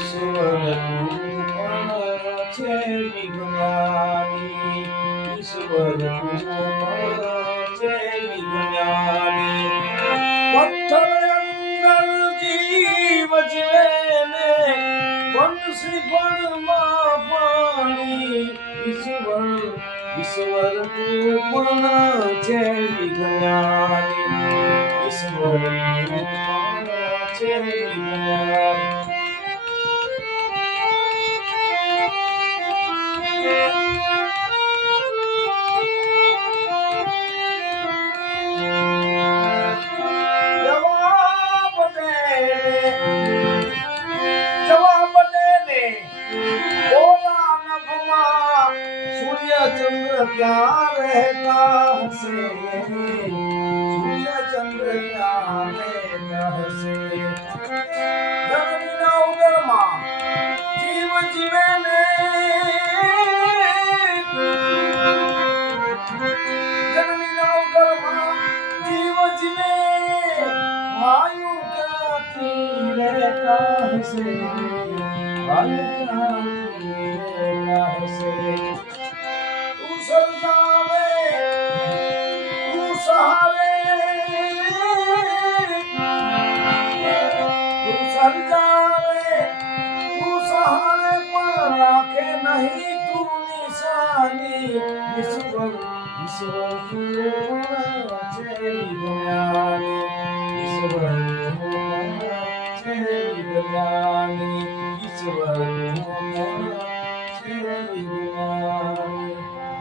ઈશ્વર તું પણ છે વિજ્ઞાની, ઈશ્વર તું પણ છે વિજ્ઞાની. પથ્થર અંદર જીવ છે ને બંસી પણમાં પાણી, ઈશ્વર તું પણ છે વિજ્ઞાની, ઈશ્વર તું પણ છે વિજ્ઞાની. જવાબ દેને બોલા નભમાં સૂર્ય ચંદ્ર ક્યાં રહેતા હશે, સૂર્ય ચંદ્ર ક્યાં રહેતા હશે. જનનીના ઉદરમાં જીવ જીવે ને, જનનીના ઉદરમાં જીવ જીવે, વાયુ ક્યાંથી રહેતા હશે, વાયુ ક્યાંથી રહેતા હશે. તું સર્જાવે તું સહારે, તું સર્જાવે તું સહારે પણ રાખે નહીં તું નિશાની, ઈશ્વર તું પણ છે વિજ્ઞાની, ઈશ્વર તું પણ છે વિજ્ઞાની, ઈશ્વર તું પણ